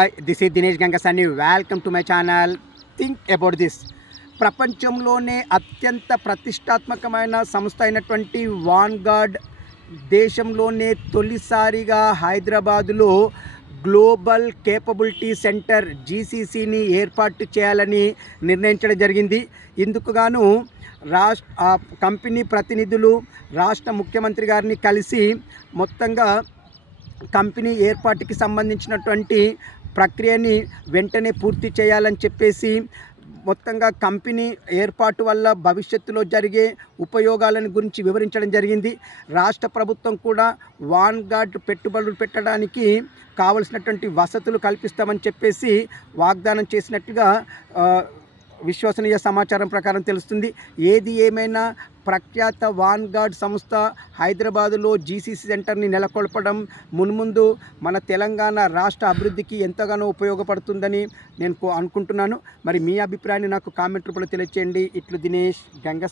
Hi, this is Dinesh Gangasani. Welcome to my channel. Think about this. ప్రపంచంలోనే అత్యంత ప్రతిష్టాత్మకమైన సంస్థ అయినటువంటి వాన్గార్డ్ దేశంలోనే తొలిసారిగా హైదరాబాదులో గ్లోబల్ కేపబిలిటీ సెంటర్ జీసీసీని ఏర్పాటు చేయాలని నిర్ణయించడం జరిగింది. ఇందుకు గాను కంపెనీ ప్రతినిధులు రాష్ట్ర ముఖ్యమంత్రి గారిని కలిసి మొత్తంగా కంపెనీ ఏర్పాటుకి సంబంధించినటువంటి ప్రక్రియని వెంటనే పూర్తి చేయాలని చెప్పేసి మొత్తంగా కంపెనీ ఏర్పాటు వల్ల భవిష్యత్తులో జరిగే ఉపయోగాలను గురించి వివరించడం జరిగింది. రాష్ట్ర ప్రభుత్వం కూడా వాన్గార్డ్ పెట్టుబడులు పెట్టడానికి కావలసినటువంటి వసతులు కల్పిస్తామని చెప్పేసి వాగ్దానం చేసినట్టుగా విశ్వసనీయ సమాచారం ప్రకారం తెలుస్తుంది. ఏది ఏమైనా ప్రఖ్యాత వాన్గార్డ్ సంస్థ హైదరాబాదులో జీసీసీ సెంటర్ని నెలకొల్పడం మున్ముందు మన తెలంగాణ రాష్ట్ర అభివృద్ధికి ఎంతగానో ఉపయోగపడుతుందని నేను అనుకుంటున్నాను. మరి మీ అభిప్రాయాన్ని నాకు కామెంట్ రూపంలో తెలియచేయండి. ఇట్లు దినేష్ గంగ.